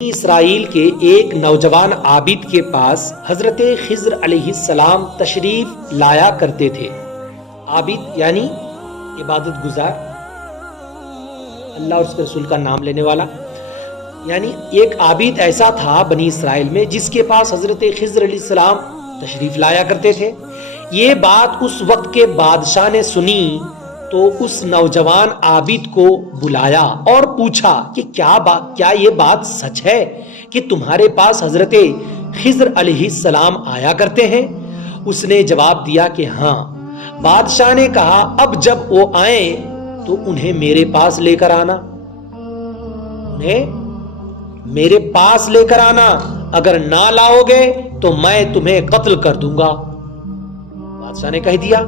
اسرائیل کے ایک نوجوان عابد کے پاس حضرت خضر علیہ السلام تشریف لایا کرتے تھے۔ عابد یعنی عبادت گزار، اللہ اور اس کے رسول کا نام لینے والا، یعنی ایک عابد ایسا تھا بنی اسرائیل میں جس کے پاس حضرت خضر علیہ السلام تشریف لایا کرتے تھے۔ یہ بات اس وقت کے بادشاہ نے سنی تو اس نوجوان عابد کو بلایا اور پوچھا کہ کیا یہ بات سچ ہے کہ تمہارے پاس حضرت خضر علیہ السلام آیا کرتے ہیں؟ اس نے جواب دیا کہ ہاں۔ بادشاہ نے کہا اب جب وہ آئیں تو انہیں میرے پاس لے کر آنا، میرے پاس لے کر آنا، اگر نہ لاؤ گے تو میں تمہیں قتل کر دوں گا۔ بادشاہ نے کہہ دیا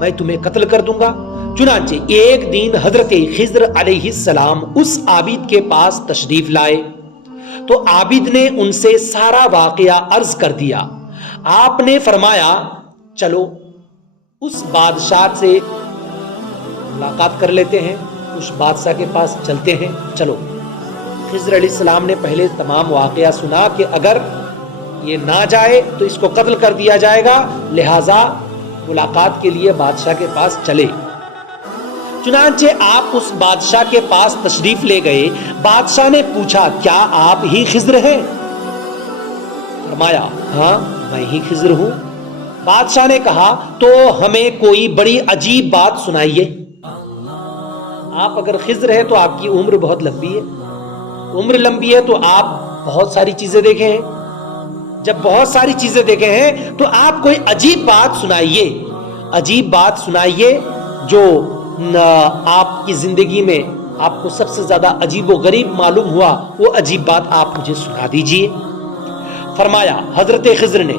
میں تمہیں قتل کر دوں گا۔ چنانچہ ایک دن حضرت خضر علیہ السلام اس عابد کے پاس تشریف لائے تو عابد نے ان سے سارا واقعہ عرض کر دیا۔ آپ نے فرمایا چلو اس بادشاہ سے ملاقات کر لیتے ہیں، اس بادشاہ کے پاس چلتے ہیں۔ چلو خضر علیہ السلام نے پہلے تمام واقعہ سنا کہ اگر یہ نہ جائے تو اس کو قتل کر دیا جائے گا، لہذا ملاقات کے لیے بادشاہ کے پاس چلے۔ چنانچہ آپ اس بادشاہ کے پاس تشریف لے گئے۔ بادشاہ نے پوچھا کیا آپ ہی خضر ہیں؟ فرمایا ہاں میں ہی خضر ہوں۔ بادشاہ نے کہا تو ہمیں کوئی بڑی عجیب بات سنائیے۔ آپ اگر خضر ہیں تو آپ کی عمر بہت لمبی ہے، عمر لمبی ہے تو آپ بہت ساری چیزیں دیکھے ہیں، جب بہت ساری چیزیں دیکھے ہیں تو آپ کوئی عجیب بات سنائیے، عجیب بات سنائیے جو آپ کی زندگی میں آپ کو سب سے زیادہ عجیب و غریب معلوم ہوا، وہ عجیب بات آپ مجھے سنا دیجئے۔ فرمایا حضرت خضر نے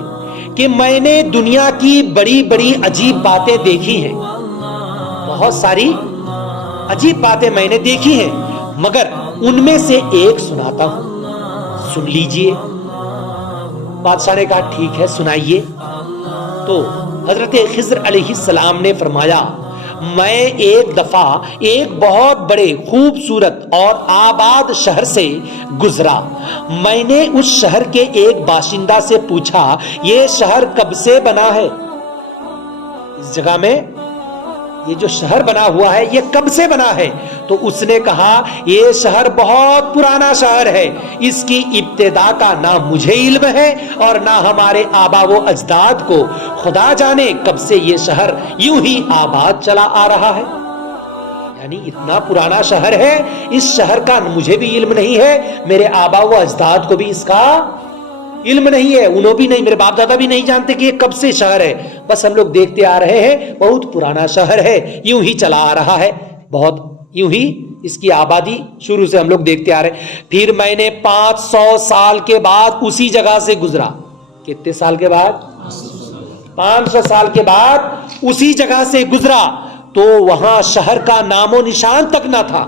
کہ میں نے دنیا کی بڑی بڑی عجیب باتیں دیکھی ہیں، بہت ساری عجیب باتیں میں نے دیکھی ہیں، مگر ان میں سے ایک سناتا ہوں، سن لیجئے۔ بادشاہ نے کہا ٹھیک ہے سنائیے۔ تو حضرت خضر علیہ السلام نے فرمایا میں ایک دفعہ ایک بہت بڑے خوبصورت اور آباد شہر سے گزرا۔ میں نے اس شہر کے ایک باشندہ سے پوچھا یہ شہر کب سے بنا ہے؟ اس جگہ میں یہ جو شہر بنا ہوا ہے یہ کب سے بنا ہے؟ تو اس نے کہا یہ شہر بہت پرانا شہر ہے، اس کی ابتدا کا نہ مجھے علم ہے اور نہ ہمارے آبا و اجداد کو، خدا جانے کب سے یہ شہر یوں ہی آباد چلا آ رہا ہے۔ یعنی اتنا پرانا شہر ہے، اس شہر کا مجھے بھی علم نہیں ہے، میرے آبا و اجداد کو بھی اس کا علم نہیں ہے، انہوں بھی نہیں، میرے باپ دادا بھی نہیں جانتے کہ یہ کب سے شہر ہے، بس ہم لوگ دیکھتے آ رہے ہیں بہت پرانا شہر ہے، یوں ہی چلا آ رہا ہے، بہت یوں ہی اس کی آبادی شروع سے ہم لوگ دیکھتے آ رہے ہیں۔ پھر میں نے 500 سال کے بعد اسی جگہ سے گزرا۔ کتنے سال کے بعد؟ 500 سال کے بعد اسی جگہ سے گزرا تو وہاں شہر کا نام و نشان تک نہ تھا،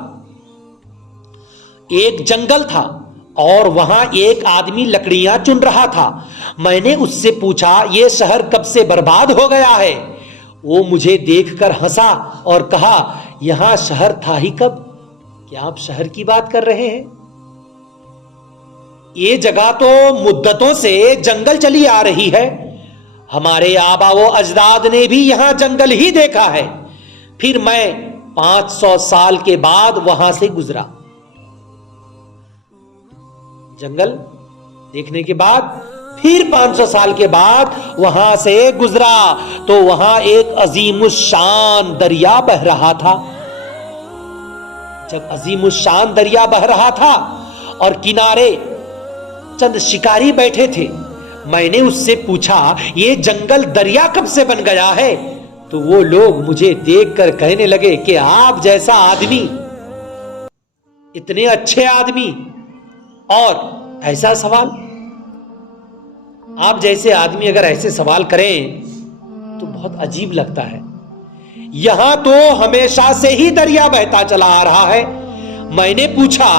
ایک جنگل تھا اور وہاں ایک آدمی لکڑیاں چن رہا تھا۔ میں نے اس سے پوچھا یہ شہر کب سے برباد ہو گیا ہے؟ وہ مجھے دیکھ کر ہنسا اور کہا یہاں شہر تھا ہی کب؟ کیا آپ شہر کی بات کر رہے ہیں؟ یہ جگہ تو مدتوں سے جنگل چلی آ رہی ہے، ہمارے آبا و اجداد نے بھی یہاں جنگل ہی دیکھا ہے۔ پھر میں 500 سال کے بعد وہاں سے گزرا، جنگل دیکھنے کے بعد پھر 500 سال کے بعد وہاں سے گزرا تو وہاں ایک عظیم الشان دریا بہ رہا تھا۔ جب عظیم الشان دریا بہ رہا تھا اور کنارے چند شکاری بیٹھے تھے، میں نے اس سے پوچھا یہ جنگل دریا کب سے بن گیا ہے؟ تو وہ لوگ مجھے دیکھ کر کہنے لگے کہ آپ جیسا آدمی، اتنے اچھے آدمی اور ایسا سوال، آپ جیسے آدمی اگر ایسے سوال کریں تو بہت عجیب لگتا ہے۔ یہاں تو ہمیشہ سے ہی دریا بہتا چلا آ رہا ہے۔ میں نے پوچھا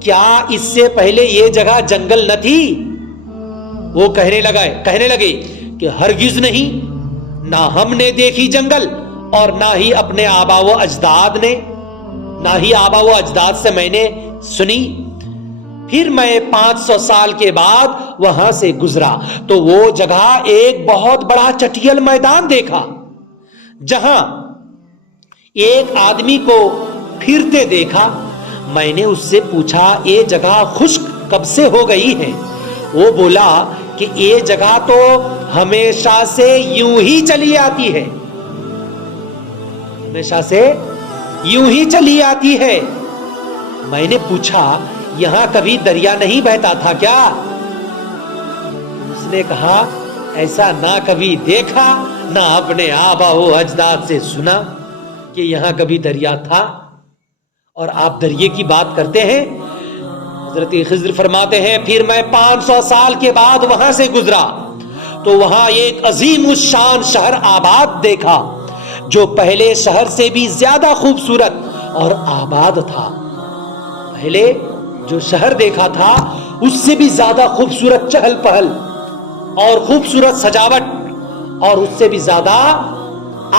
کیا اس سے پہلے یہ جگہ جنگل نہ تھی؟ وہ کہنے لگے کہ ہرگز نہیں، نہ ہم نے دیکھی جنگل اور نہ ہی اپنے آبا و اجداد نے، نہ ہی آبا و اجداد سے میں نے سنی۔ پھر میں 500 سال کے بعد وہاں سے گزرا تو وہ جگہ ایک بہت بڑا چٹیل میدان دیکھا جہاں ایک آدمی کو پھرتے دیکھا. میں نے اس سے پوچھا یہ جگہ خشک کب سے ہو گئی ہے؟ وہ بولا کہ یہ جگہ تو ہمیشہ سے یوں ہی چلی آتی ہے، ہمیشہ سے یوں ہی چلی آتی ہے. میں نے پوچھا یہاں کبھی دریا نہیں بہتا تھا کیا؟ اس نے کہا ایسا نہ کبھی دیکھا نہ اپنے آبا و اجداد سے سنا کہ یہاں کبھی دریا تھا، اور آپ دریا کی بات کرتے ہیں. حضرت خضر فرماتے ہیں پھر میں 500 سال کے بعد وہاں سے گزرا تو وہاں ایک عظیم الشان شہر آباد دیکھا جو پہلے شہر سے بھی زیادہ خوبصورت اور آباد تھا. پہلے جو شہر دیکھا تھا اس سے بھی زیادہ خوبصورت چہل پہل اور خوبصورت سجاوٹ، اور اس سے بھی زیادہ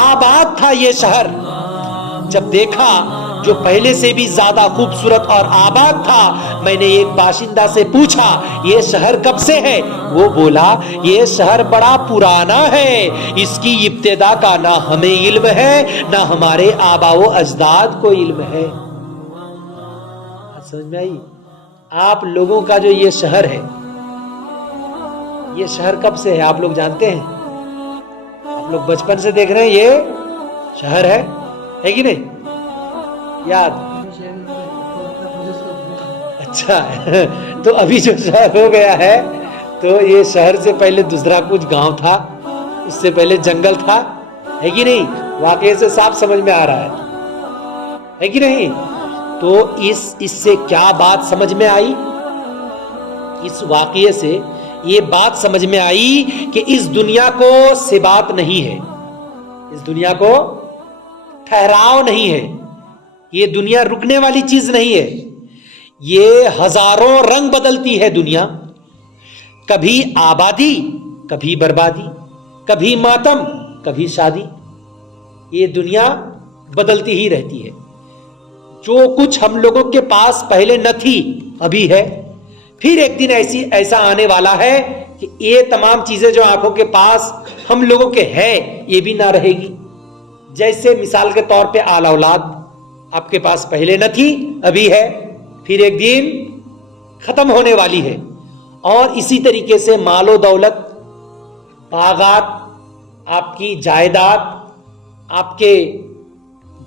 آباد تھا یہ شہر. جب دیکھا جو پہلے سے بھی زیادہ خوبصورت اور آباد تھا، میں نے ایک باشندہ سے پوچھا یہ شہر کب سے ہے؟ وہ بولا یہ شہر بڑا پرانا ہے، اس کی ابتدا کا نہ ہمیں علم ہے نہ ہمارے آبا و اجداد کو علم ہے. سمجھ میں آئی؟ آپ لوگوں کا جو یہ شہر ہے، یہ شہر کب سے ہے آپ لوگ جانتے ہیں؟ آپ لوگ بچپن سے دیکھ رہے ہیں یہ شہر ہے کہ نہیں؟ یاد؟ اچھا تو ابھی جو شہر ہو گیا ہے تو یہ شہر سے پہلے دوسرا کچھ گاؤں تھا، اس سے پہلے جنگل تھا، ہے کہ نہیں؟ واقعے سے صاف سمجھ میں آ رہا ہے کہ نہیں؟ تو اس سے کیا بات سمجھ میں آئی؟ اس واقعے سے یہ بات سمجھ میں آئی کہ اس دنیا کو ثبات نہیں ہے، اس دنیا کو ٹھہراؤ نہیں ہے، یہ دنیا رکنے والی چیز نہیں ہے. یہ ہزاروں رنگ بدلتی ہے دنیا، کبھی آبادی کبھی بربادی، کبھی ماتم کبھی شادی. یہ دنیا بدلتی ہی رہتی ہے. جو کچھ ہم لوگوں کے پاس پہلے نہ تھی ابھی ہے، پھر ایک دن ایسا آنے والا ہے کہ یہ تمام چیزیں جو آنکھوں کے پاس ہم لوگوں کے ہے یہ بھی نہ رہے گی. جیسے مثال کے طور پہ آل اولاد آپ کے پاس پہلے نہ تھی ابھی ہے، پھر ایک دن ختم ہونے والی ہے. اور اسی طریقے سے مال و دولت، باغات، آپ کی جائیداد، آپ کے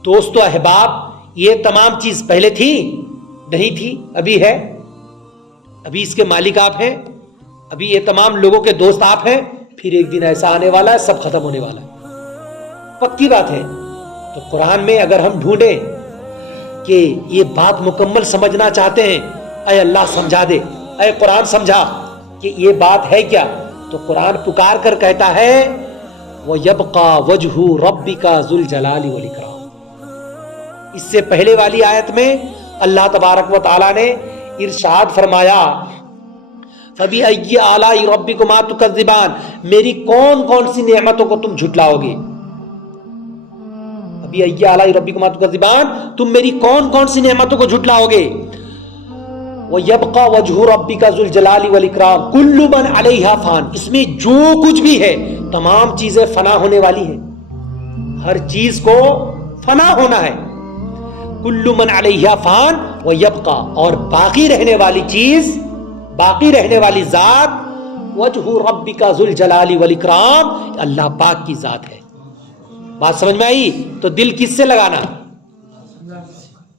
دوست و احباب، یہ تمام چیز پہلے تھی نہیں تھی ابھی ہے. ابھی اس کے مالک آپ ہیں، ابھی یہ تمام لوگوں کے دوست آپ ہیں، پھر ایک دن ایسا آنے والا ہے سب ختم ہونے والا ہے، پکی بات ہے. تو قرآن میں اگر ہم ڈھونڈیں کہ یہ بات مکمل سمجھنا چاہتے ہیں، اے اللہ سمجھا دے، اے قرآن سمجھا کہ یہ بات ہے کیا، تو قرآن پکار کر کہتا ہے وَيَبْقَى وَجْهُ رَبِّكَ ذُو الْجَلَالِ وَالْإِكْرَامِ. اس سے پہلے والی آیت میں اللہ تبارک و تعالیٰ نے ارشاد فرمایا فَبِأَيِّ آلَاءِ رَبِّكُمَا تُكَذِّبَانِ، میری کون کون سی نعمتوں کو تم جھٹلاؤ گے. فَبِأَيِّ آلَاءِ رَبِّكُمَا تُكَذِّبَانِ، تم میری کون کون سی نعمتوں کو جھٹلاؤ گے. وَيَبْقَى وَجْهُ رَبِّكَ ذُو الْجَلَالِ وَالْإِكْرَامِ كُلُّ مَنْ عَلَيْهَا فَانٍ. اس میں جو کچھ بھی ہے تمام چیزیں فنا ہونے والی ہیں، ہر چیز کو فنا ہونا ہے. کل من علیہا فان ویبقا، اور باقی رہنے والی چیز، باقی رہنے والی ذات وجہ ربک ذو الجلال والاکرام، اللہ پاک کی ذات ہے. بات سمجھ میں آئی؟ تو دل کس سے لگانا؟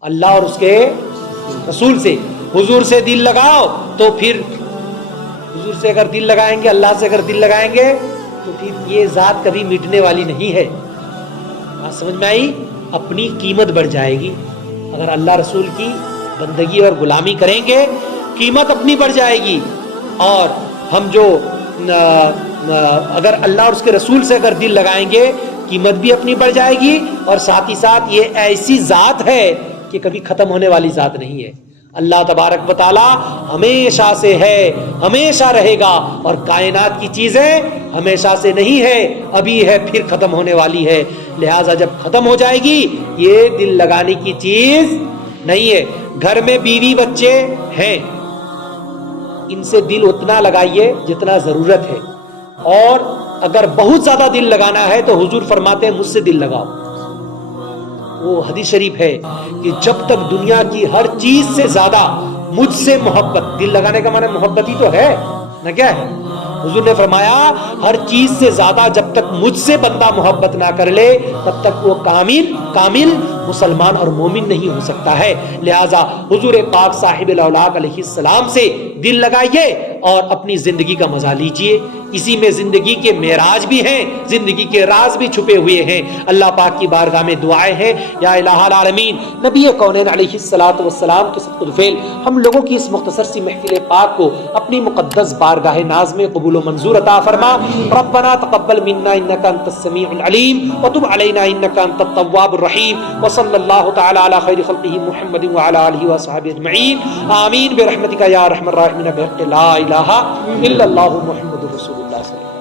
اللہ اور اس کے رسول سے. حضور سے دل لگاؤ تو پھر حضور سے اگر دل لگائیں گے، اللہ سے اگر دل لگائیں گے تو پھر یہ ذات کبھی مٹنے والی نہیں ہے. بات سمجھ میں آئی؟ اپنی قیمت بڑھ جائے گی. اگر اللہ رسول کی بندگی اور غلامی کریں گے قیمت اپنی بڑھ جائے گی. اور ہم جو اگر اللہ اور اس کے رسول سے اگر دل لگائیں گے قیمت بھی اپنی بڑھ جائے گی، اور ساتھ ہی ساتھ یہ ایسی ذات ہے کہ کبھی ختم ہونے والی ذات نہیں ہے. اللہ تبارک و تعالی ہمیشہ سے ہے، ہمیشہ رہے گا، اور کائنات کی چیزیں ہمیشہ سے نہیں ہے، ابھی ہے پھر ختم ہونے والی ہے. لہٰذا جب ختم ہو جائے گی یہ دل لگانے کی چیز نہیں ہے. گھر میں بیوی بچے ہیں ان سے دل اتنا لگائیے جتنا ضرورت ہے، اور اگر بہت زیادہ دل لگانا ہے تو حضور فرماتے ہیں مجھ سے دل لگاؤ۔ وہ حدیث شریف ہے کہ جب تک دنیا کی ہر چیز سے زیادہ مجھ سے محبت، دل لگانے کا معنی محبت ہی تو ہے نہ، کیا ہے؟ حضور نے فرمایا ہر چیز سے زیادہ جب تک مجھ سے بندہ محبت نہ کر لے تب تک وہ کامل مسلمان اور مومن نہیں ہو سکتا ہے۔ لہٰذا حضور پاک صاحب الاولاق علیہ السلام سے دل لگائیے اور اپنی زندگی کا مزہ لیجئے۔ اسی میں زندگی کے معراج بھی ہیں، زندگی کے راز بھی چھپے ہوئے ہیں۔ اللہ پاک کی بارگاہ میں دعائیں ہیں، یا الہ العالمین نبی کونین علیہ الصلوۃ والسلام کے صدق الفعل ہم لوگوں کی اس مختصر سی محفل پاک کو اپنی مقدس بارگاہ ناز میں قبول و منظور عطا فرما۔ ربنا تقبل منا انک انت السمیع العلیم وتب علینا انک انت التواب الرحیم، وصلی اللہ تعالی علی خیر خلقہ محمد وعلی آلہ وصحبہ اجمعین، آمین برحمتک یا ارحم الراحمین، بحق لا الہ الا اللہ محمد رسول اللہ صلی اللہ علیہ وسلم۔